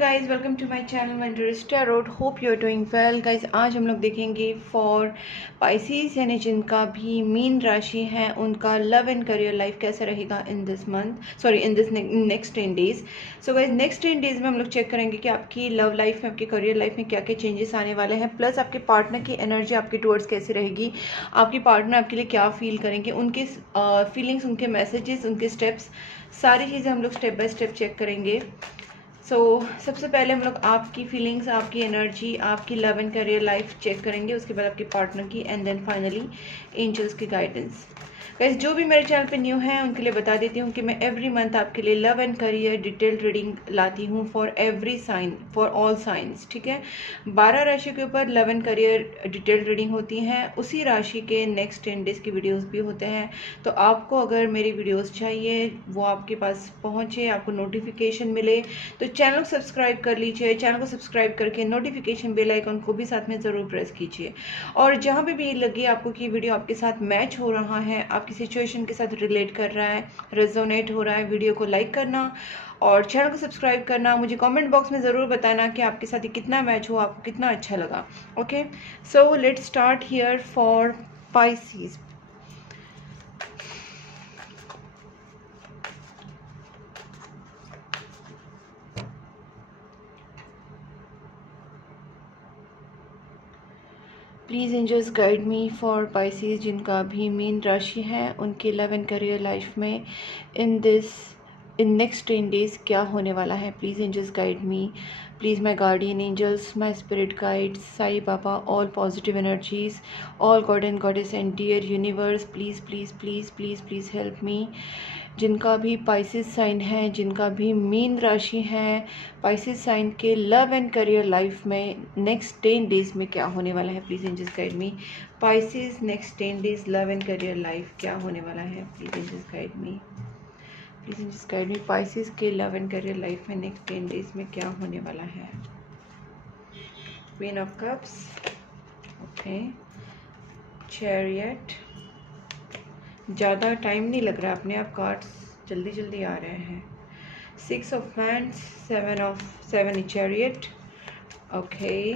Guys, welcome to my channel mentorist tarot. Hope you are doing well guys. आज हम लोग देखेंगे for Pisces यानी जिनका भी मीन राशि है उनका लव एंड करियर लाइफ कैसा रहेगा in this month, in this next 10 days. So guys next 10 days में हम लोग चेक करेंगे कि आपकी लव लाइफ में, आपकी करियर लाइफ में क्या क्या चेंजेस आने वाले हैं, प्लस आपके पार्टनर की एनर्जी आपके टुवर्ड्स कैसी रहेगी, आपकी पार्टनर आपके लिए क्या फील करेंगे, उनके फीलिंग्स, उनके मैसेजेस, उनके स्टेप्स, सारी चीज़ें हम लोग स्टेप बाय स्टेप चेक करेंगे। सबसे पहले हम लोग आपकी फीलिंग्स, आपकी एनर्जी, आपकी love and career life check करेंगे, उसके बाद आपके पार्टनर की, एंड देन फाइनली एंजल्स की गाइडेंस। गाइस, जो भी मेरे चैनल पे न्यू है उनके लिए बता देती हूँ कि मैं एवरी मंथ आपके लिए love and career detailed reading लाती हूँ for every sign, for all signs. ठीक है, 12 राशि के ऊपर love and career detailed reading होती हैं। उसी राशि के नेक्स्ट 10 डेज की वीडियोस भी होते हैं। तो आपको अगर मेरी वीडियोस चाहिए, वो आपके पास पहुँचे, आपको नोटिफिकेशन मिले, तो चैनल को सब्सक्राइब कर लीजिए। चैनल को सब्सक्राइब करके नोटिफिकेशन बेल आइकन को भी साथ में ज़रूर प्रेस कीजिए। और जहाँ पे भी लगे आपको कि वीडियो आपके साथ मैच हो रहा है, आपकी सिचुएशन के साथ रिलेट कर रहा है, रेजोनेट हो रहा है, वीडियो को लाइक करना और चैनल को सब्सक्राइब करना। मुझे कमेंट बॉक्स में ज़रूर बताना कि आपके साथ ये कितना मैच हुआ, आपको कितना अच्छा लगा। Okay, so let's start here for Pisces. Please angels guide me for Pisces जिनका भी मीन राशि है उनके लव एंड करियर लाइफ में इन नेक्स्ट 10 डेज क्या होने वाला है। Please angels guide me, please my guardian angels, my spirit guides, Sai Baba, all positive energies, all god and goddess and dear universe, please please please please please help me. जिनका भी Pisces sign है, जिनका भी मीन राशि है, पाइसेस साइन के love and career life में नेक्स्ट 10 डेज में क्या होने वाला है। Please angels guide me. Pisces next 10 days love and career life क्या होने वाला है। Please angels guide me, please angels guide me. Pisces के लव एंड करियर लाइफ में नेक्स्ट 10 डेज में क्या होने वाला है। Queen of cups, okay, chariot, ज़्यादा टाइम नहीं लग रहा, अपने आप कार्ड्स जल्दी जल्दी आ रहे हैं। 6 of hands, 7 chariot, okay,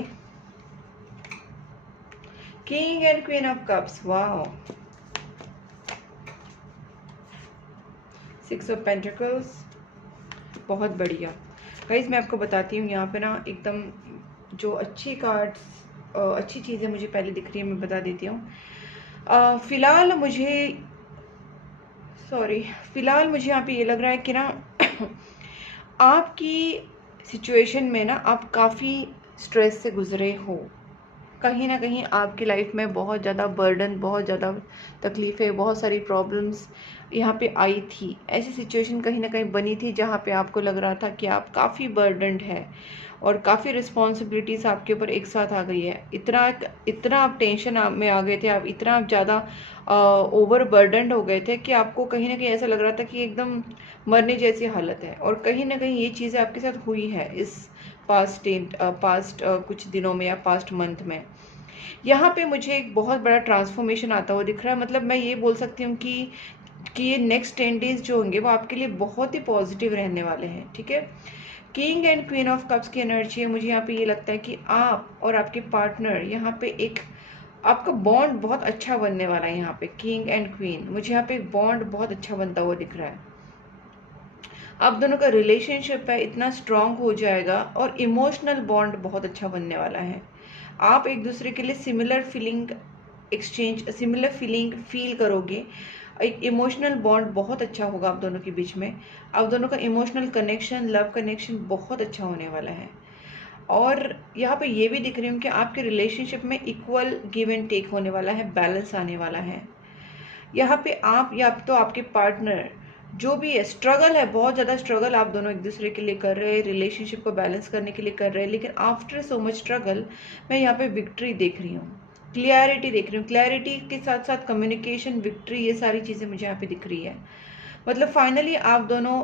king and queen of cups, wow, 6 of pentacles, बहुत बढ़िया। गाइस, मैं आपको बताती हूँ यहाँ पे ना एकदम जो अच्छी कार्ड्स, अच्छी चीज़ें मुझे पहले दिख रही है, मैं बता देती हूँ। फिलहाल मुझे यहाँ पे ये लग रहा है कि ना आपकी सिचुएशन में ना आप काफ़ी स्ट्रेस से गुजरे हो। कहीं ना कहीं आपकी लाइफ में बहुत ज़्यादा बर्डन, बहुत ज़्यादा तकलीफ़ें, बहुत सारी प्रॉब्लम्स यहाँ पे आई थी। ऐसी सिचुएशन कहीं ना कहीं बनी थी जहाँ पे आपको लग रहा था कि आप काफ़ी बर्डनड है और काफ़ी रिस्पॉन्सिबिलिटीज़ आपके ऊपर एक साथ आ गई है। इतना आप टेंशन में आ गए थे, आप इतना ज़्यादा ओवर बर्डनड हो गए थे कि आपको कहीं ना कहीं ऐसा लग रहा था कि एकदम मरने जैसी हालत है। और कहीं ना कहीं ये चीज़ें आपके साथ हुई है इस पास्ट कुछ दिनों में या पास्ट मंथ में। यहाँ पे मुझे एक बहुत बड़ा ट्रांसफॉर्मेशन आता हुआ दिख रहा है। मतलब मैं ये बोल सकती हूँ कि ये नेक्स्ट 10 डेज जो होंगे वो आपके लिए बहुत ही पॉजिटिव रहने वाले हैं। ठीक है, king and queen of cups की एनर्जी है। मुझे यहाँ पे ये लगता है कि आप और आपके पार्टनर, यहाँ पे एक आपका बॉन्ड बहुत अच्छा बनने वाला है। यहाँ पे किंग एंड क्वीन, मुझे यहाँ पे एक बॉन्ड बहुत अच्छा बनता हुआ दिख रहा है। आप दोनों का रिलेशनशिप है इतना स्ट्रांग हो जाएगा और इमोशनल बॉन्ड बहुत अच्छा बनने वाला है। आप एक दूसरे के लिए सिमिलर फीलिंग फील करोगे। एक इमोशनल बॉन्ड बहुत अच्छा होगा आप दोनों के बीच में। आप दोनों का इमोशनल कनेक्शन, लव कनेक्शन बहुत अच्छा होने वाला है। और यहाँ पे ये भी दिख रही हूँ कि आपके रिलेशनशिप में इक्वल गिव एंड टेक होने वाला है, बैलेंस आने वाला है। यहाँ पे आप या तो आपके पार्टनर जो भी है, स्ट्रगल है, बहुत ज़्यादा स्ट्रगल आप दोनों एक दूसरे के लिए कर रहे हैं, रिलेशनशिप को बैलेंस करने के लिए कर रहे हैं। लेकिन आफ्टर सो मच स्ट्रगल मैं यहाँ पे विक्ट्री देख रही हूँ, क्लियरिटी देख रही हूँ। क्लैरिटी के साथ साथ कम्युनिकेशन, विक्ट्री, ये सारी चीज़ें मुझे यहाँ पे दिख रही है। मतलब फाइनली आप दोनों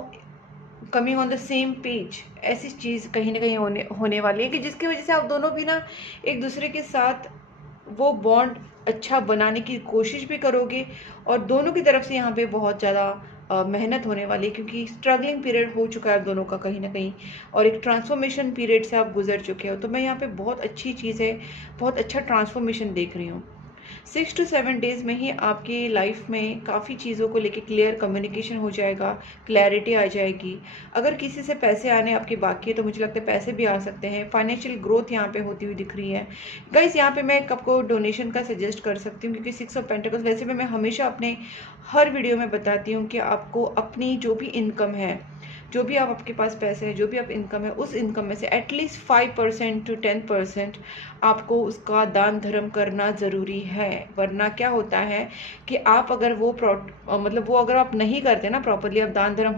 coming on the same page, ऐसी चीज़ कहीं ना कहीं होने वाली है कि जिसकी वजह से आप दोनों भी ना एक दूसरे के साथ वो बॉन्ड अच्छा बनाने की कोशिश भी करोगे। और दोनों की तरफ से यहाँ पे बहुत ज़्यादा मेहनत होने वाली है, क्योंकि स्ट्रगलिंग पीरियड हो चुका है आप दोनों का कहीं ना कहीं, और एक ट्रांसफॉर्मेशन पीरियड से आप गुजर चुके हो। तो मैं यहाँ पे बहुत अच्छी चीज़ है, बहुत अच्छा ट्रांसफॉर्मेशन देख रही हूँ। 6 to 7 डेज़ में ही आपकी लाइफ में काफ़ी चीज़ों को लेके क्लियर कम्युनिकेशन हो जाएगा, क्लैरिटी आ जाएगी। अगर किसी से पैसे आने आपके बाकी है तो मुझे लगता है पैसे भी आ सकते हैं। फाइनेंशियल ग्रोथ यहाँ पे होती हुई दिख रही है गाइस। यहाँ पे मैं आपको डोनेशन का सजेस्ट कर सकती हूँ, क्योंकि 6 ऑफ पेंटिकल्स वैसे भी मैं हमेशा अपने हर वीडियो में बताती हूँ कि आपको अपनी जो भी इनकम है, जो भी आपके पास पैसे हैं, जो भी आप इनकम है, उस इनकम में से एटलीस्ट 5% to 10% आपको उसका दान धर्म करना ज़रूरी है। वरना क्या होता है कि आप अगर वो मतलब वो अगर आप नहीं करते ना प्रॉपरली, आप दान धर्म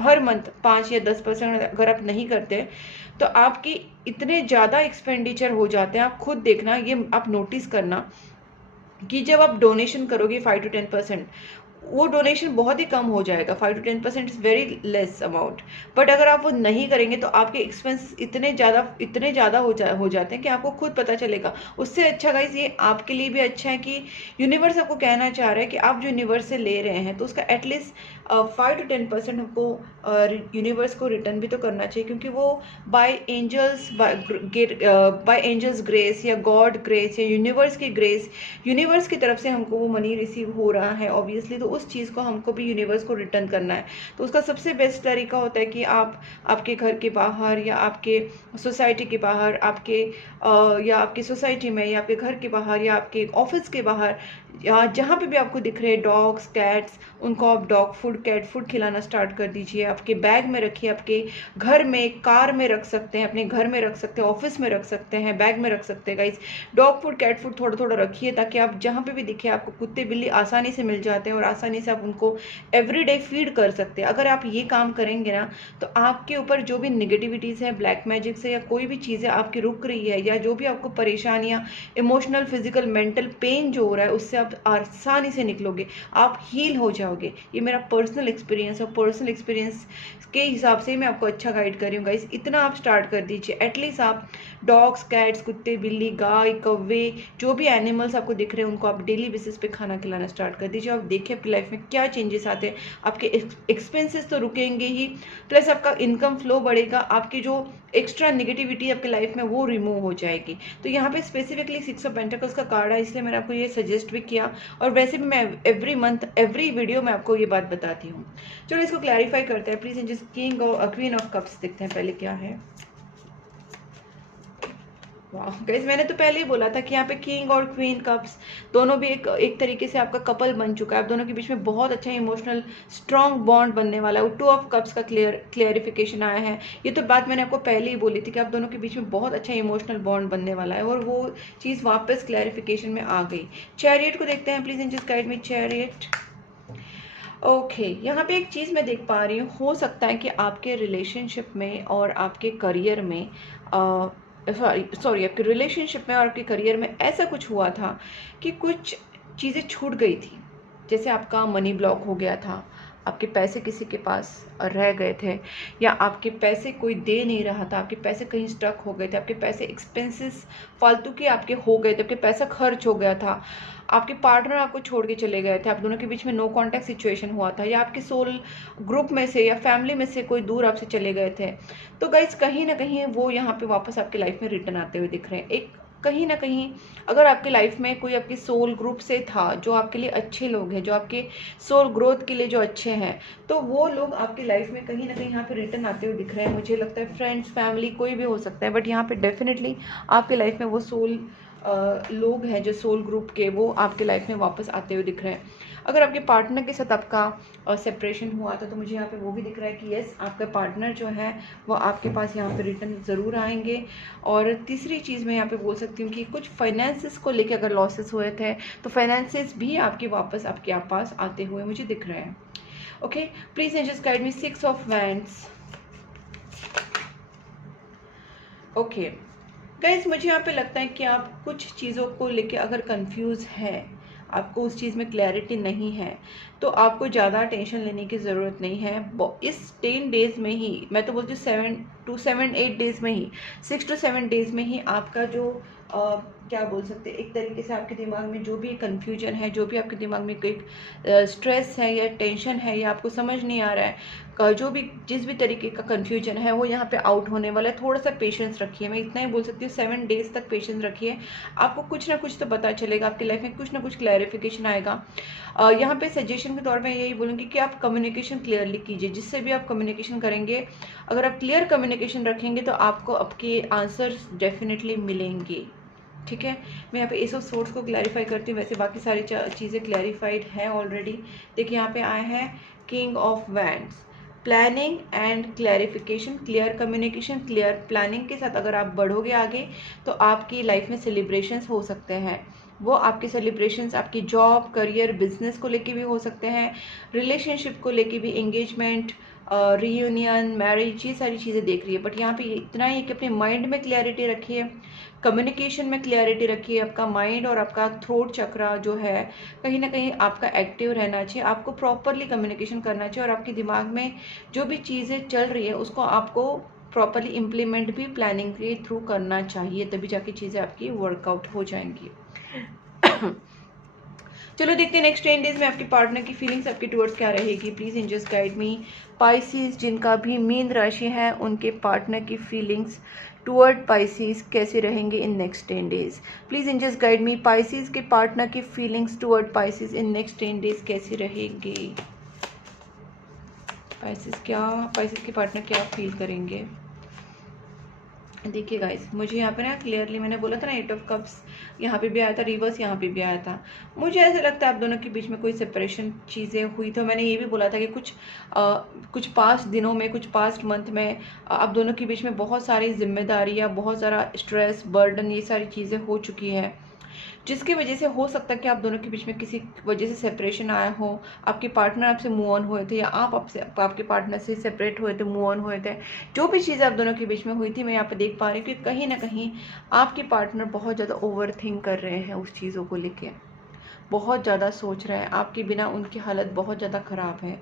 हर मंथ 5 या 10% अगर आप नहीं करते, तो आपकी इतने ज़्यादा एक्सपेंडिचर हो जाते हैं। आप खुद देखना, ये आप नोटिस करना कि जब आप डोनेशन करोगे 5 to 10%, वो डोनेशन बहुत ही कम हो जाएगा। 5 to 10% is very less amount. But अगर आप वो नहीं करेंगे तो आपके एक्सपेंस इतने ज़्यादा हो जाते हैं कि आपको खुद पता चलेगा। उससे अच्छा गाइस, ये आपके लिए भी अच्छा है कि यूनिवर्स आपको कहना चाह रहा है कि आप जो यूनिवर्स से ले रहे हैं तो उसका एटलीस्ट 5 to 10% हमको यूनिवर्स को रिटर्न भी तो करना चाहिए, क्योंकि वो बाय एंजल्स ग्रेस या गॉड ग्रेस या यूनिवर्स की ग्रेस, यूनिवर्स की तरफ से हमको वो मनी रिसीव हो रहा है ऑब्वियसली। तो उस चीज़ को हमको भी यूनिवर्स को रिटर्न करना है। तो उसका सबसे बेस्ट तरीका होता है कि आप आपके घर के बाहर या आपके सोसाइटी के बाहर, या आपकी सोसाइटी में, या आपके घर के बाहर, या आपके ऑफिस के बाहर, या जहाँ पे भी आपको दिख रहे डॉग्स कैट्स, उनको आप डॉग फूड कैट फूड खिलाना स्टार्ट कर दीजिए। आपके बैग में रखिए, आपके घर में, कार में रख सकते हैं, अपने घर में रख सकते हैं, ऑफिस में रख सकते हैं, बैग में रख सकते हैं guys. Dog food cat food थोड़ा थोड़ा रखिए, ताकि आप जहाँ पे भी दिखे आपको कुत्ते बिल्ली आसानी से मिल जाते हैं और आसानी से आप उनको एवरीडे फीड कर सकते हैं। अगर आप ये काम करेंगे ना, तो आपके ऊपर जो भी निगेटिविटीज़ है, ब्लैक मैजिक से, या कोई भी चीज़ें आपकी रुक रही है, या जो भी आपको परेशानियाँ, इमोशनल फिजिकल मेंटल पेन जो हो रहा है, उससे आप आसानी से निकलोगे, आप हील हो जाओगे। ये मेरा पर्सनल एक्सपीरियंस है, पर्सनल एक्सपीरियंस के हिसाब से मैं आपको अच्छा गाइड कर रही हूँ गाइस। इतना आप स्टार्ट कर दीजिए। एटलीस्ट आप डॉग्स कैट्स, कुत्ते बिल्ली, गाय कौवे, जो भी एनिमल्स आपको दिख रहे हैं, उनको आप डेली बेसिस पे खाना खिलाना स्टार्ट कर दीजिए। आप देखिए आपकी लाइफ में क्या चेंजेस आते हैं। आपके एक्सपेंसेस तो रुकेंगे ही, प्लस आपका इनकम फ्लो बढ़ेगा, आपकी जो एक्स्ट्रा निगेटिविटी आपकी लाइफ में वो रिमूव हो जाएगी। तो यहाँ पे स्पेसिफिकली 6 ऑफ पेंटिकल्स का कार्ड है, इसलिए मैंने आपको ये सजेस्ट भी किया। और वैसे भी मैं एवरी मंथ एवरी वीडियो में आपको ये बात बताती हूँ। चलो इसको क्लैरिफाई करते हैं प्लीज। जिस किंग और क्वीन ऑफ कप्स देखते हैं पहले क्या है। वाह गाइस, मैंने तो पहले ही बोला था कि यहाँ पे किंग और क्वीन कप्स दोनों भी एक तरीके से आपका कपल बन चुका है। आप दोनों के बीच में बहुत अच्छा इमोशनल स्ट्रॉन्ग बॉन्ड बनने वाला है। 2 ऑफ कप्स का क्लियरिफिकेशन आया है। ये तो बात मैंने आपको पहले ही बोली थी कि आप दोनों के बीच में बहुत अच्छा इमोशनल बॉन्ड बनने वाला है, और वो चीज़ वापस क्लैरिफिकेशन में आ गई। चैरियट को देखते हैं please, in just guide me chariot. Okay यहाँ पे एक चीज़ मैं देख पा रही हूँ, हो सकता है कि आपके रिलेशनशिप में और आपके करियर में आपके रिलेशनशिप में और आपके करियर में ऐसा कुछ हुआ था कि कुछ चीज़ें छूट गई थी। जैसे आपका मनी ब्लॉक हो गया था, आपके पैसे किसी के पास रह गए थे, या आपके पैसे कोई दे नहीं रहा था, आपके पैसे कहीं स्टक हो गए थे, आपके पैसे एक्सपेंसेस फालतू के आपके हो गए थे, आपके पैसा खर्च हो गया था, आपके पार्टनर आपको छोड़ के चले गए थे, आप दोनों के बीच में नो कॉन्टैक्ट सिचुएशन हुआ था, या आपके सोल ग्रुप में से या फैमिली में से कोई दूर आपसे चले गए थे। तो गाइज कहीं ना कहीं वो यहाँ पे वापस आपकी लाइफ में रिटर्न आते हुए दिख रहे हैं। एक कहीं ना कहीं अगर आपकी लाइफ में कोई आपकी सोल ग्रुप से था, जो आपके लिए अच्छे लोग हैं, जो आपके सोल ग्रोथ के लिए जो अच्छे हैं, तो वो लोग आपकी लाइफ में कहीं ना कहीं यहाँ पे रिटर्न आते हुए दिख रहे हैं। मुझे लगता है फ्रेंड्स फैमिली कोई भी हो सकता है, बट यहाँ पे डेफिनेटली आपकी लाइफ में वो सोल लोग हैं जो सोल ग्रुप के, वो आपके लाइफ में वापस आते हुए दिख रहे हैं। अगर आपके पार्टनर के साथ आपका सेपरेशन हुआ था तो मुझे यहाँ पे वो भी दिख रहा है कि यस, आपका पार्टनर जो है वो आपके पास यहाँ पे रिटर्न ज़रूर आएंगे। और तीसरी चीज़ मैं यहाँ पे बोल सकती हूँ कि कुछ फाइनेंसेस को लेके अगर लॉसेस हुए थे तो फाइनेंसेस भी आपके वापस आपके पास आते हुए मुझे दिख रहे हैं। Okay please just guide me 6 of wands. Okay guys, मुझे यहाँ पे लगता है कि आप कुछ चीज़ों को लेके अगर कंफ्यूज हैं, आपको उस चीज़ में क्लैरिटी नहीं है, तो आपको ज़्यादा टेंशन लेने की ज़रूरत नहीं है। इस 10 डेज़ में ही, मैं तो बोलती हूँ 7 to 8 डेज़ में ही, 6 to 7 डेज़ में ही आपका जो क्या बोल सकते हैं, एक तरीके से आपके दिमाग में जो भी कन्फ्यूजन है, जो भी आपके दिमाग में कोई स्ट्रेस है या टेंशन है या आपको समझ नहीं आ रहा है, जो भी जिस भी तरीके का कन्फ्यूजन है वो यहाँ पे आउट होने वाला है। थोड़ा सा पेशेंस रखिए, मैं इतना ही बोल सकती हूँ। 7 डेज तक पेशेंस रखिए, आपको कुछ ना कुछ तो पता चलेगा, आपकी लाइफ में कुछ ना कुछ क्लैरिफिकेशन आएगा। यहाँ पे सजेशन के तौर पे यही बोलूँगी कि आप कम्युनिकेशन क्लियरली कीजिए। जिससे भी आप कम्युनिकेशन करेंगे, अगर आप क्लियर कम्युनिकेशन रखेंगे तो आपको आपके आंसर्स डेफिनेटली मिलेंगे। ठीक है, मैं यहाँ पे एस ऑफ सोर्स को क्लैरिफाई करती हूँ, वैसे बाकी सारी चीज़ें क्लैरिफाइड हैं ऑलरेडी। देखिए यहाँ पे आए हैं king of wands, planning and clarification, clear communication, clear planning के साथ अगर आप बढ़ोगे आगे तो आपकी लाइफ में सेलिब्रेशंस हो सकते हैं। वो आपके सेलिब्रेशंस आपकी जॉब, करियर, बिजनेस को लेके भी हो सकते हैं, रिलेशनशिप को लेके भी, एंगेजमेंट, रीयूनियन, मैरिज, ये सारी चीज़ें देख रही है। बट यहाँ पे इतना ही कि अपने माइंड में क्लैरिटी रखिए, कम्युनिकेशन में क्लैरिटी रखिए। आपका माइंड और आपका थ्रोट चक्रा जो है कहीं ना कहीं आपका एक्टिव रहना चाहिए, आपको प्रॉपरली कम्युनिकेशन करना चाहिए और आपके दिमाग में जो भी चीज़ें चल रही है उसको आपको प्रॉपरली इम्प्लीमेंट भी प्लानिंग के थ्रू करना चाहिए, तभी जाके चीज़ें आपकी वर्कआउट हो जाएंगी। चलो देखते हैं नेक्स्ट 10 डेज में आपके पार्टनर की फीलिंग्स आपके टुवर्ड्स क्या रहेगी। Please ingest guide me. Pisces जिनका भी मीन राशि है, उनके पार्टनर की फीलिंग्स टुवर्ड पाइसिस कैसे रहेंगे in next 10 days. Please ingest guide me. Pisces के पार्टनर की फीलिंग्स टुवर्ड पाइसिस इन नेक्स्ट 10 डेज कैसे रहेंगे। पाइसिस के पार्टनर क्या फील करेंगे। देखिए गाइस, मुझे यहाँ पे ना क्लियरली मैंने बोला था ना 8 ऑफ कप्स यहाँ पे भी आया था, रिवर्स यहाँ पे भी आया था। मुझे ऐसा लगता है आप दोनों के बीच में कोई सेपरेशन चीज़ें हुई। तो मैंने ये भी बोला था कि कुछ पास्ट दिनों में, कुछ पास्ट मंथ में आप दोनों के बीच में बहुत सारी जिम्मेदारियाँ, बहुत सारा स्ट्रेस, बर्डन, ये सारी चीज़ें हो चुकी है, जिसकी वजह से हो सकता है कि आप दोनों के बीच में किसी वजह से सेपरेशन आया हो। आपके पार्टनर आपसे मूव ऑन हुए थे या आप आपके पार्टनर से सेपरेट हुए थे, मूव ऑन हुए थे। जो भी चीज़ें आप दोनों के बीच में हुई थी, मैं यहाँ पे देख पा रही हूँ कि कहीं ना कहीं आपके पार्टनर बहुत ज़्यादा ओवर थिंक कर रहे हैं उस चीज़ों को लेके, बहुत ज़्यादा सोच रहे हैं। आपके बिना उनकी हालत बहुत ज़्यादा ख़राब है।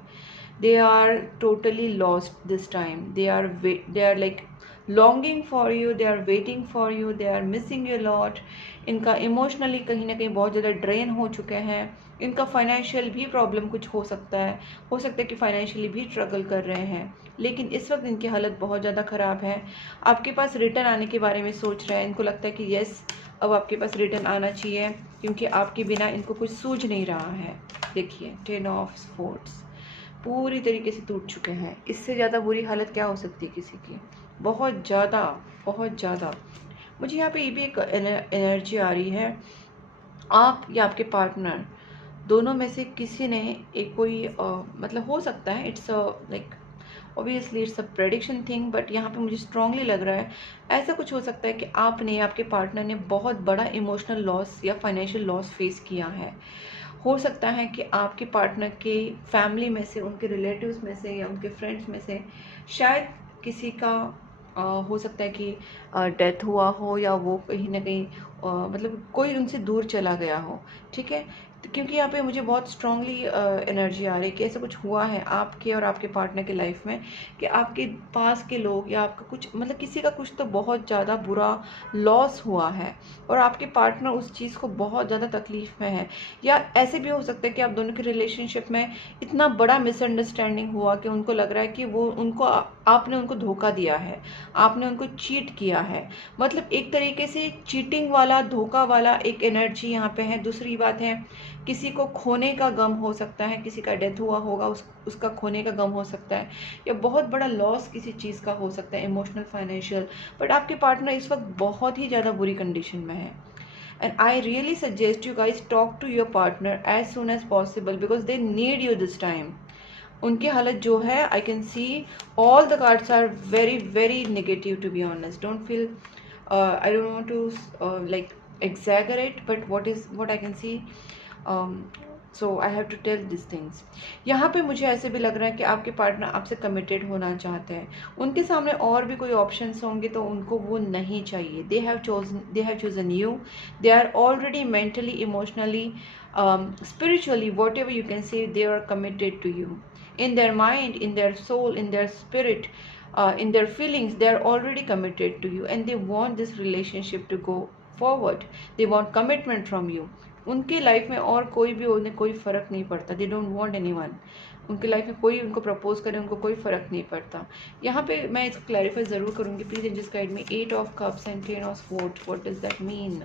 they are totally lost this time. They are like longing for you, they are waiting for you, they are missing you a lot. इनका इमोशनली कहीं ना कहीं बहुत ज़्यादा ड्रेन हो चुके हैं। इनका फाइनेंशियल भी प्रॉब्लम कुछ हो सकता है, कि फाइनेंशियली भी स्ट्रगल कर रहे हैं, लेकिन इस वक्त इनकी हालत बहुत ज़्यादा ख़राब है। आपके पास रिटर्न आने के बारे में सोच रहे हैं। इनको लगता है कि यस, अब आपके पास रिटर्न आना चाहिए, क्योंकि आपके बिना इनको कुछ सूझ नहीं रहा है। देखिए 10 ऑफ स्वॉर्ड्स पूरी तरीके से टूट चुके हैं। इससे ज़्यादा बुरी हालत क्या हो सकती है किसी की। बहुत ज़्यादा, बहुत ज़्यादा। मुझे यहाँ पे ये भी एक एनर्जी आ रही है, आप या आपके पार्टनर दोनों में से किसी ने एक कोई मतलब हो सकता है, it's like obviously it's a prediction thing, but यहाँ पे मुझे स्ट्रांगली लग रहा है ऐसा कुछ हो सकता है कि आपने, आपके पार्टनर ने बहुत बड़ा इमोशनल लॉस या फाइनेंशियल लॉस फेस किया है। हो सकता है कि आपके पार्टनर के फैमिली में से, उनके रिलेटिव्स में से या उनके फ्रेंड्स में से शायद किसी का हो सकता है कि डेथ हुआ हो, या वो कहीं ना कहीं मतलब कोई उनसे दूर चला गया हो। ठीक है, तो क्योंकि यहाँ पे मुझे बहुत स्ट्रांगली एनर्जी आ रही है कि ऐसा कुछ हुआ है आपके और आपके पार्टनर के लाइफ में, कि आपके पास के लोग या आपका कुछ मतलब किसी का कुछ तो बहुत ज़्यादा बुरा लॉस हुआ है और आपके पार्टनर उस चीज़ को बहुत ज़्यादा तकलीफ में है। या ऐसे भी हो सकता है कि आप दोनों के रिलेशनशिप में इतना बड़ा मिसअंडरस्टैंडिंग हुआ कि उनको लग रहा है कि वो उनको आपने उनको धोखा दिया है, आपने उनको चीट किया है। मतलब एक तरीके से चीटिंग वाला, धोखा वाला एक एनर्जी यहाँ पे है। दूसरी बात है, किसी को खोने का गम हो सकता है, किसी का डेथ हुआ होगा, उसका खोने का गम हो सकता है, या बहुत बड़ा लॉस किसी चीज़ का हो सकता है, इमोशनल, फाइनेंशियल। बट आपके पार्टनर इस वक्त बहुत ही ज़्यादा बुरी कंडीशन में है। And I really suggest you guys talk to your partner as soon as possible because they need you this time. उनकी हालत जो है, I can see all the cards are very very negative, to be honest. Don't feel I don't want to like exaggerate, but what I can see, so I have to tell this things. यहाँ पे मुझे ऐसे भी लग रहा है कि आपके पार्टनर आपसे कमिटेड होना चाहते हैं। उनके सामने और भी कोई ऑप्शंस होंगे तो उनको वो नहीं चाहिए। They have chosen you. They are already mentally, emotionally, spiritually, whatever you can say, they are committed to you. In their mind, in their soul, in their spirit, in their feelings, they are already committed to you, and they want this relationship to go forward, they want commitment from you. उनके life में और कोई भी उन्हें कोई फ़र्क नहीं पड़ता, दे डोंट वांट एनीवन। उनके लाइफ में कोई उनको प्रपोज करे उनको कोई फ़र्क नहीं पड़ता। यहाँ पे मैं इसको क्लैरिफाई ज़रूर करूँगी, please angels guide me. 8 of cups and 10 of swords, what does that mean?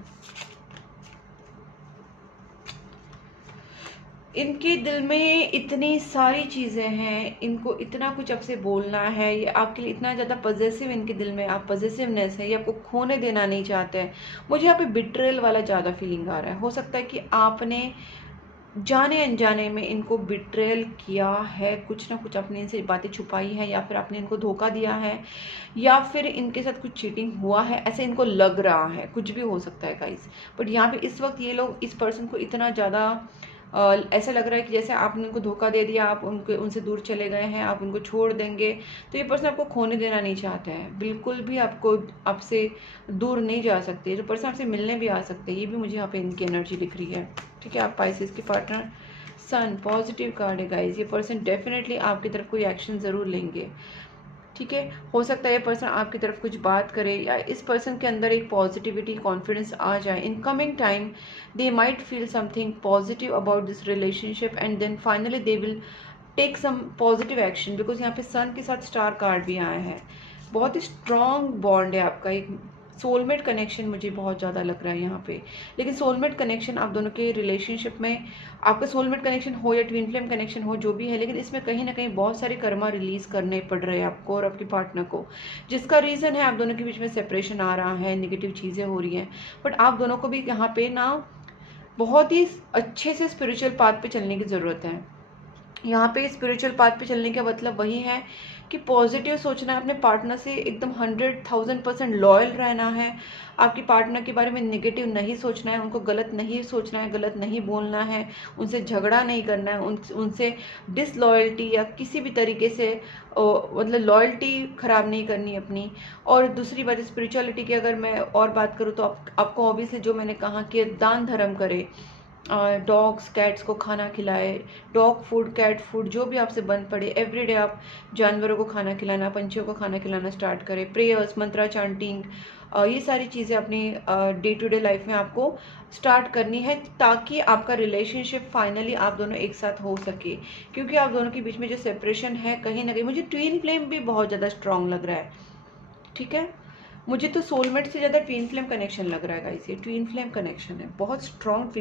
इनके दिल में इतनी सारी चीज़ें हैं, इनको इतना कुछ आपसे बोलना है, ये आपके लिए इतना ज़्यादा पॉजिटिव इनके दिल में आप पॉजिटिवनेस है, ये आपको खोने देना नहीं चाहते हैं। मुझे यहाँ पे बिट्रेल वाला ज़्यादा फीलिंग आ रहा है। हो सकता है कि आपने जाने अनजाने में इनको बिट्रेल किया है, कुछ ना कुछ आपने इनसे बातें छुपाई है, या फिर आपने इनको धोखा दिया है, या फिर इनके साथ कुछ चीटिंग हुआ है, ऐसे इनको लग रहा है। कुछ भी हो सकता है गाइस, बट यहाँ पे इस वक्त ये लोग इस पर्सन को इतना ज़्यादा ऐसा लग रहा है कि जैसे आपने उनको धोखा दे दिया, आप उनसे दूर चले गए हैं, आप उनको छोड़ देंगे। तो ये पर्सन आपको खोने देना नहीं चाहते हैं, बिल्कुल भी आपको आपसे दूर नहीं जा सकते। जो पर्सन आपसे मिलने भी आ सकते हैं, ये भी मुझे यहाँ पे इनकी एनर्जी दिख रही है। ठीक है, आप पाइसेस के पार्टनर, सन पॉजिटिव कार्ड है गाइज। ये पर्सन डेफिनेटली आपकी तरफ कोई एक्शन ज़रूर लेंगे। ठीक है, हो सकता है ये पर्सन आपकी तरफ कुछ बात करे, या इस पर्सन के अंदर एक पॉजिटिविटी कॉन्फिडेंस आ जाए। In coming time they might feel something positive about this relationship, and then finally they will take some positive action, because यहाँ पे सन के साथ स्टार कार्ड भी आया है। बहुत ही स्ट्रॉन्ग बॉन्ड है आपका, एक सोलमेट कनेक्शन मुझे बहुत ज़्यादा लग रहा है यहाँ पे। लेकिन सोलमेट कनेक्शन आप दोनों के रिलेशनशिप में, आपका सोलमेट कनेक्शन हो या ट्विन फ्लेम कनेक्शन हो, जो भी है, लेकिन इसमें कहीं ना कहीं बहुत सारे कर्मा रिलीज करने पड़ रहे हैं आपको और आपके पार्टनर को, जिसका रीज़न है आप दोनों के बीच में सेपरेशन आ रहा है, नेगेटिव चीज़ें हो रही हैं। बट आप दोनों को भी यहाँ पे ना बहुत ही अच्छे से स्पिरिचुअल पाथ पे चलने की ज़रूरत है। यहाँ पे स्पिरिचुअल पाथ पे चलने का मतलब वही है कि पॉजिटिव सोचना है, अपने पार्टनर से एकदम 100,000% लॉयल रहना है। आपके पार्टनर के बारे में नेगेटिव नहीं सोचना है, उनको गलत नहीं सोचना है, गलत नहीं बोलना है, उनसे झगड़ा नहीं करना है, उनसे डिसलॉयल्टी या किसी भी तरीके से मतलब लॉयल्टी ख़राब नहीं करनी अपनी। और दूसरी बात स्पिरिचुअलिटी की अगर मैं और बात करूँ तो आपको ऑब्वियसली जो मैंने कहा कि दान धर्म करे, डॉग्स कैट्स को खाना खिलाए, डॉग फूड कैट फूड जो भी आपसे बन पड़े, एवरीडे आप जानवरों को खाना खिलाना, पंछियों को खाना खिलाना स्टार्ट करें। प्रेयर्स, मंत्रा चांटिंग, ये सारी चीज़ें अपनी डे टू डे लाइफ में आपको स्टार्ट करनी है, ताकि आपका रिलेशनशिप फाइनली आप दोनों एक साथ हो सके। क्योंकि आप दोनों के बीच में जो सेपरेशन है, कहीं ना कहीं मुझे ट्विन फ्लेम भी बहुत ज़्यादा स्ट्रांग लग रहा है। ठीक है, मुझे तो सोलमेट से ज़्यादा ट्विन फ्लेम कनेक्शन लग रहा है गाइस। ये ट्विन फ्लेम कनेक्शन है, बहुत स्ट्रॉन्ग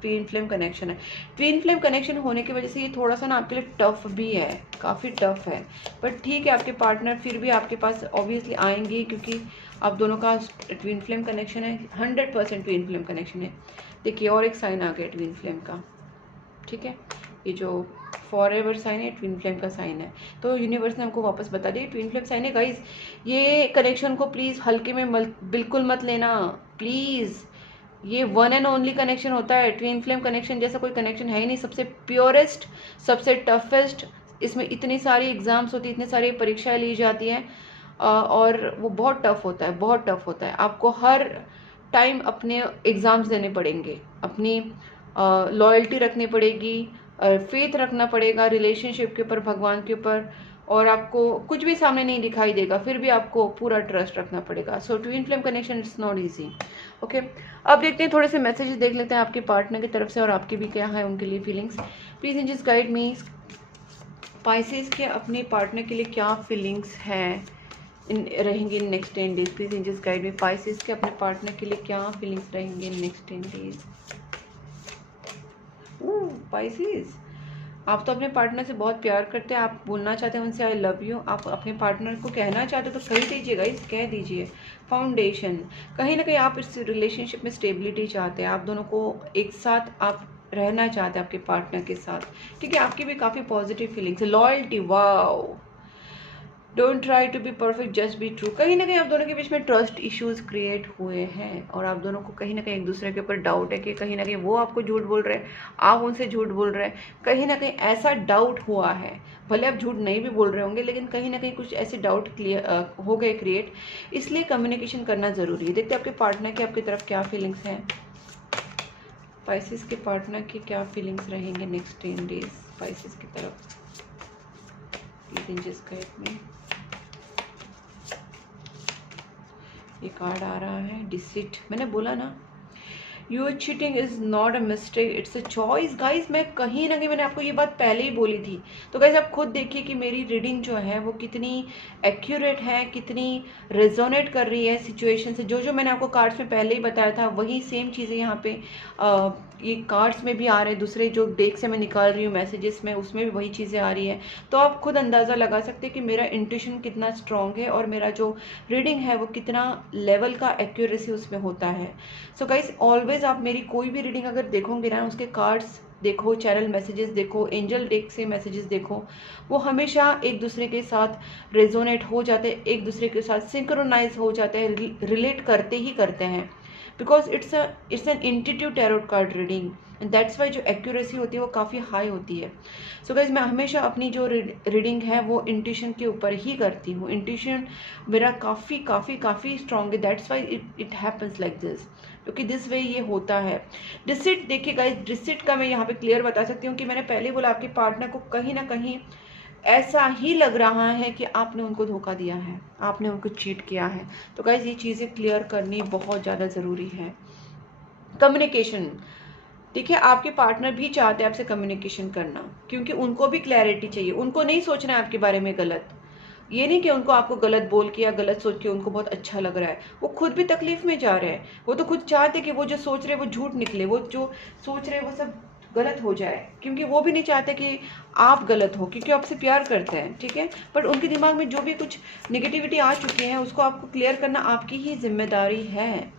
ट्विन फ्लेम कनेक्शन है। ट्विन फ्लेम कनेक्शन होने की वजह से ये थोड़ा सा ना आपके लिए टफ भी है, काफ़ी टफ है। बट ठीक है, आपके पार्टनर फिर भी आपके पास ऑब्वियसली आएंगे, क्योंकि आप दोनों का ट्विन फ्लेम कनेक्शन है, 100% ट्विन फ्लेम कनेक्शन है। देखिए और एक साइन आ गया ट्विन फ्लेम का। ठीक है, ये जो फॉरएवर साइन है ट्विन फ्लेम का साइन है, तो यूनिवर्स ने हमको वापस बता दिया ट्विन फ्लेम साइन है गाइस। ये कनेक्शन को प्लीज़ हल्के में बिल्कुल मत लेना प्लीज़। ये वन एंड ओनली कनेक्शन होता है, ट्विन फ्लेम कनेक्शन जैसा कोई कनेक्शन है ही नहीं। सबसे प्योरेस्ट, सबसे टफेस्ट, इसमें इतनी सारी एग्जाम्स होती है, इतनी सारी परीक्षाएं ली जाती हैं, और वो बहुत टफ होता है, बहुत टफ होता है। आपको हर टाइम अपने एग्ज़ाम्स देने पड़ेंगे, अपनी लॉयल्टी रखनी पड़ेगी, फेथ रखना पड़ेगा रिलेशनशिप के ऊपर, भगवान के ऊपर, और आपको कुछ भी सामने नहीं दिखाई देगा, फिर भी आपको पूरा ट्रस्ट रखना पड़ेगा। So twin flame connection it's not easy. Okay, अब देखते हैं, थोड़े से मैसेजेस देख लेते हैं आपके पार्टनर की तरफ से, और आपके भी क्या है उनके लिए feelings. Please angels guide me, Pisces के अपने पार्टनर के लिए क्या फीलिंग्स हैं रहेंगे in next 10 days. Please angels guide me, Pisces के अपने पार्टनर के लिए क्या फीलिंग्स रहेंगे इन नेक्स्ट 10 डेज। पाइसेस, आप तो अपने पार्टनर से बहुत प्यार करते हैं, आप बोलना चाहते हैं उनसे आई लव यू, आप अपने पार्टनर को कहना चाहते हो तो कह दीजिएगा, इस कह दीजिए। फाउंडेशन, कहीं ना कहीं आप इस रिलेशनशिप में स्टेबिलिटी चाहते हैं, आप दोनों को एक साथ आप रहना चाहते हैं आपके पार्टनर के साथ। ठीक है, आपकी भी काफ़ी पॉजिटिव फीलिंग्स है। Loyalty, wow, don't try to be perfect, just be true. कहीं ना कहीं आप दोनों के बीच में ट्रस्ट इश्यूज क्रिएट हुए हैं, और आप दोनों को कहीं ना कहीं एक दूसरे के ऊपर डाउट है कि कहीं ना कहीं वो आपको झूठ बोल रहे हैं, आप उनसे झूठ बोल रहे हैं। कहीं ना कहीं ऐसा डाउट हुआ है, भले आप झूठ नहीं भी बोल रहे होंगे, लेकिन कहीं ना कहीं कुछ ऐसे डाउट हो गए क्रिएट, इसलिए कम्युनिकेशन करना ज़रूरी है। देखते हैं आपके पार्टनर की आपकी तरफ क्या फीलिंग्स हैं। पाइसेस के पार्टनर की क्या फीलिंग्स रहेंगे नेक्स्ट 10 डेज पाइसेस की तरफ। Please angels guide me. ये कार्ड आ रहा है डिसिट। मैंने बोला ना, your cheating is not a mistake, it's a choice. Guys मैं कहीं ना कहीं मैंने आपको ये बात पहले ही बोली थी। तो गाइज आप खुद देखिए कि मेरी रीडिंग जो है वो कितनी एक्यूरेट है, कितनी रेजोनेट कर रही है सिचुएशन से। जो जो मैंने आपको कार्ड्स में पहले ही बताया था वही सेम चीज़ें यहाँ पे ये कार्ड्स में भी आ रहे हैं। दूसरे जो डेक से मैं निकाल रही हूँ मैसेजेस में, उसमें भी वही चीज़ें आ रही है। तो आप खुद अंदाज़ा लगा सकते हैं कि मेरा इंट्यूशन कितना स्ट्रॉन्ग है और मेरा जो रीडिंग है वो कितना लेवल का एक्यूरेसी उसमें होता है। सो गाइस ऑलवेज आप मेरी कोई भी रीडिंग अगर देखोगे ना, उसके कार्ड्स देखो, चैनल मैसेजेस देखो, एंजल डेक से मैसेजेस देखो, वो हमेशा एक दूसरे के साथ रेजोनेट हो जाते हैं, एक दूसरे के साथ सिंक्रोनाइज हो जाते हैं, रिलेट करते ही करते हैं। Because it's an intuitive tarot card reading and that's why जो एक्यूरेसी होती है वो काफ़ी हाई होती है। सो गाइज मैं हमेशा अपनी जो रीडिंग है वो इंट्यूशन के ऊपर ही करती हूँ। इंट्यूशन मेरा काफ़ी काफ़ी काफ़ी स्ट्रॉन्ग है, that's why it happens like this, क्योंकि दिस वे ये होता है। डिसिट देखिए गाइज, डिसिट का मैं यहाँ पे क्लियर बता सकती हूँ कि मैंने पहले बोला आपके पार्टनर को कहीं ना कहीं ऐसा ही लग रहा है कि आपने उनको धोखा दिया है, आपने उनको चीट किया है। तो गाइज ये चीज़ें क्लियर करनी बहुत ज़्यादा ज़रूरी है। कम्युनिकेशन, देखिए आपके पार्टनर भी चाहते हैं आपसे कम्युनिकेशन करना, क्योंकि उनको भी क्लैरिटी चाहिए। उनको नहीं सोचना है आपके बारे में गलत, ये नहीं कि उनको आपको गलत बोल के या गलत सोच के उनको बहुत अच्छा लग रहा है। वो खुद भी तकलीफ में जा रहे हैं, वो तो खुद चाहते कि वो जो सोच रहे वो झूठ निकले, वो जो सोच रहे वो सब गलत हो जाए, क्योंकि वो भी नहीं चाहते कि आप गलत हो, क्योंकि आपसे प्यार करते हैं, ठीक है। बट उनके दिमाग में जो भी कुछ निगेटिविटी आ चुकी है उसको आपको क्लियर करना आपकी ही जिम्मेदारी है।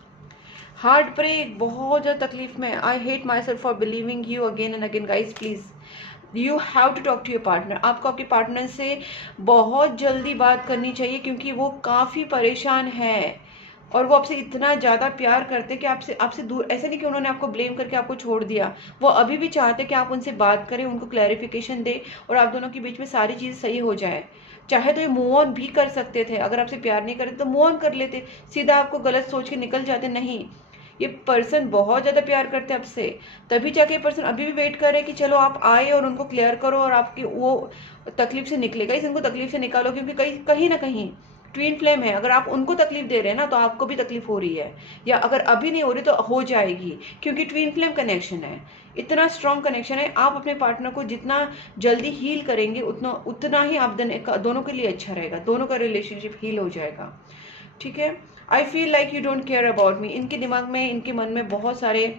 हार्ट ब्रेक, बहुत ज़्यादा तकलीफ में, I hate myself for believing you again and again. Guys please you have to talk to your partner. आपको आपके पार्टनर से बहुत जल्दी बात करनी चाहिए, क्योंकि वो काफ़ी परेशान है और वो आपसे इतना ज़्यादा प्यार करते कि आपसे आपसे दूर, ऐसा नहीं कि उन्होंने आपको ब्लेम करके आपको छोड़ दिया। वो अभी भी चाहते कि आप उनसे बात करें, उनको क्लैरिफिकेशन दे और आप दोनों के बीच में सारी चीज़ सही हो जाए। चाहे तो ये मूव ऑन भी कर सकते थे, अगर आपसे प्यार नहीं करते तो मूव ऑन कर लेते, सीधा आपको गलत सोच के निकल जाते। नहीं, ये पर्सन बहुत ज़्यादा प्यार करते हैं आपसे, तभी जाके ये पर्सन अभी भी वेट कर रहे हैं कि चलो आप आए और उनको क्लियर करो और आपकी वो तकलीफ से निकलेगा। इनको तकलीफ से निकालो, क्योंकि कहीं ना कहीं ट्विन फ्लेम है। अगर आप उनको तकलीफ दे रहे हैं ना तो आपको भी तकलीफ हो रही है, या अगर अभी नहीं हो रही तो हो जाएगी, क्योंकि ट्विन फ्लेम कनेक्शन है, इतना स्ट्रॉन्ग कनेक्शन है। आप अपने पार्टनर को जितना जल्दी हील करेंगे उतना ही आप दोनों के लिए अच्छा रहेगा, दोनों का रिलेशनशिप हील हो जाएगा, ठीक है। I feel like you don't care about me, इनके दिमाग में, इनके मन में बहुत सारे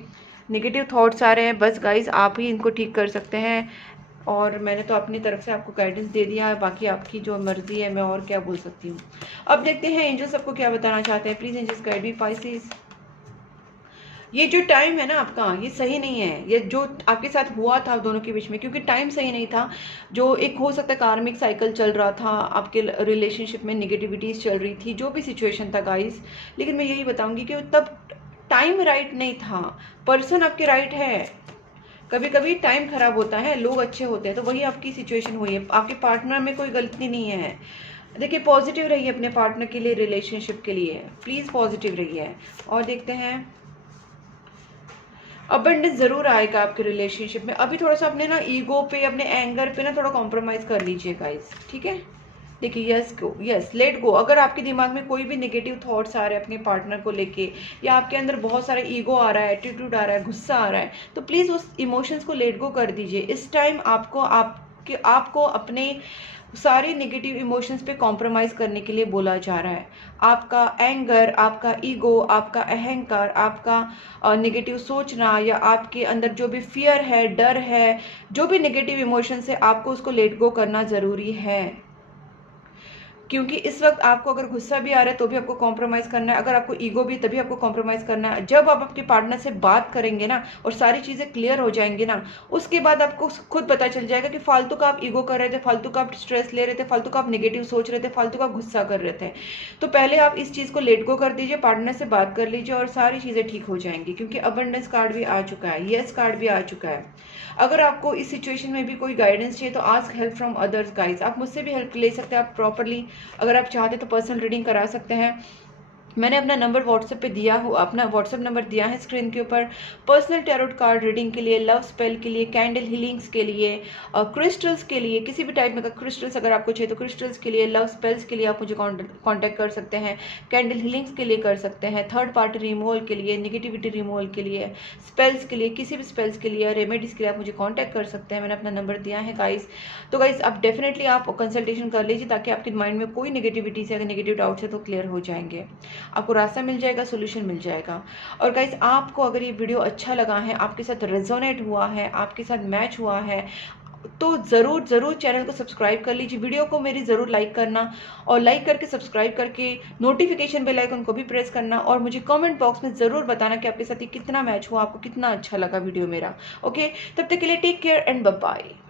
नेगेटिव थॉट्स आ रहे हैं। बस गाइज आप ही इनको ठीक कर सकते हैं, और मैंने तो अपनी तरफ से आपको गाइडेंस दे दिया है, बाकी आपकी जो मर्जी है, मैं और क्या बोल सकती हूँ। अब देखते हैं एंजल सबको क्या बताना चाहते हैं। Please angels guide me Pisces. ये जो टाइम है ना आपका, ये सही नहीं है। ये जो आपके साथ हुआ था दोनों के बीच में, क्योंकि टाइम सही नहीं था। जो एक हो सकता है कार्मिक साइकिल चल रहा था, आपके रिलेशनशिप में निगेटिविटीज चल रही थी, जो भी सिचुएशन था गाइस, लेकिन मैं यही बताऊंगी कि तब टाइम राइट नहीं था। पर्सन आपके राइट है, कभी कभी टाइम खराब होता है, लोग अच्छे होते हैं, तो वही आपकी सिचुएशन हुई है। आपके पार्टनर में कोई गलती नहीं है। देखिए पॉजिटिव रहिए अपने पार्टनर के लिए, रिलेशनशिप के लिए प्लीज पॉजिटिव रहिए। और देखते हैं, अबंडेंस जरूर आएगा आपके रिलेशनशिप में। अभी थोड़ा सा अपने ना ईगो पे, अपने एंगर पे ना थोड़ा कॉम्प्रोमाइज कर लीजिए गाइस, ठीक है। देखिए yes go, yes let go. अगर आपके दिमाग में कोई भी नेगेटिव थॉट्स आ रहे हैं अपने पार्टनर को लेके, या आपके अंदर बहुत सारा ईगो आ रहा है, एटीट्यूड आ रहा है, गुस्सा आ रहा है, तो प्लीज़ उस इमोशंस को लेट गो कर दीजिए। इस टाइम आपको अपने सारे नेगेटिव इमोशंस पे कॉम्प्रोमाइज़ करने के लिए बोला जा रहा है। आपका एंगर, आपका ईगो, आपका अहंकार, आपका नेगेटिव सोचना, या आपके अंदर जो भी फियर है, डर है, जो भी नेगेटिव इमोशंस है, आपको उसको लेट गो करना ज़रूरी है। क्योंकि इस वक्त आपको अगर गुस्सा भी आ रहा है तो भी आपको कॉम्प्रोमाइज़ करना है, अगर आपको ईगो भी तभी आपको कॉम्प्रोमाइज़ करना है। जब आप अपने पार्टनर से बात करेंगे ना और सारी चीज़ें क्लियर हो जाएंगी ना, उसके बाद आपको खुद पता चल जाएगा कि फालतू का आप ईगो कर रहे थे, फालतू का आप स्ट्रेस ले रहे थे, फालतू का आप नेगेटिव सोच रहे थे, फालतू का गुस्सा कर रहे थे। तो पहले आप इस चीज़ को लेट गो कर दीजिए, पार्टनर से बात कर लीजिए और सारी चीज़ें ठीक हो जाएंगी। क्योंकि अबंडेंस कार्ड भी आ चुका है, येस कार्ड भी आ चुका है। अगर आपको इस सिचुएशन में भी कोई गाइडेंस चाहिए तो ask help from others guys, आप मुझसे भी हेल्प ले सकते हैं। आप प्रॉपरली अगर आप चाहते तो पर्सनल रीडिंग करा सकते हैं। मैंने अपना नंबर व्हाट्सएप पे दिया हो, अपना व्हाट्सएप नंबर दिया है स्क्रीन के ऊपर। पर्सनल टैरोट कार्ड रीडिंग के लिए, लव स्पेल के लिए, कैंडल हीलिंग्स के लिए, क्रिस्टल्स के लिए, किसी भी टाइप में का क्रिस्टल्स अगर आपको चाहिए तो क्रिस्टल्स के लिए, लव स्पेल्स के लिए आप मुझे कांटेक्ट कर सकते हैं। कैंडल हीलिंग्स के लिए कर सकते हैं, थर्ड पार्टी रिमूवल के लिए, निगेटिविटी रिमूवल के लिए, स्पेल्स के लिए, किसी भी स्पेल्स के लिए, रेमेडीज के लिए आप मुझे कॉन्टैक्ट कर सकते हैं। मैंने अपना नंबर दिया है गाइस। तो गाइस आप डेफिनेटली आप कंसल्टेशन कर लीजिए ताकि आपके माइंड में कोई नेगेटिविटी से, अगर नेगेटिव डाउट्स है तो क्लियर हो जाएंगे, आपको रास्ता मिल जाएगा, सोल्यूशन मिल जाएगा। और गाइस आपको अगर ये वीडियो अच्छा लगा है, आपके साथ रेजोनेट हुआ है, आपके साथ मैच हुआ है, तो ज़रूर ज़रूर चैनल को सब्सक्राइब कर लीजिए, वीडियो को मेरी ज़रूर लाइक करना, और लाइक करके सब्सक्राइब करके नोटिफिकेशन बेल आइकन को भी प्रेस करना, और मुझे कमेंट बॉक्स में ज़रूर बताना कि आपके साथ ये कितना मैच हुआ, आपको कितना अच्छा लगा वीडियो मेरा। ओके, तब तक के लिए take care and bye bye.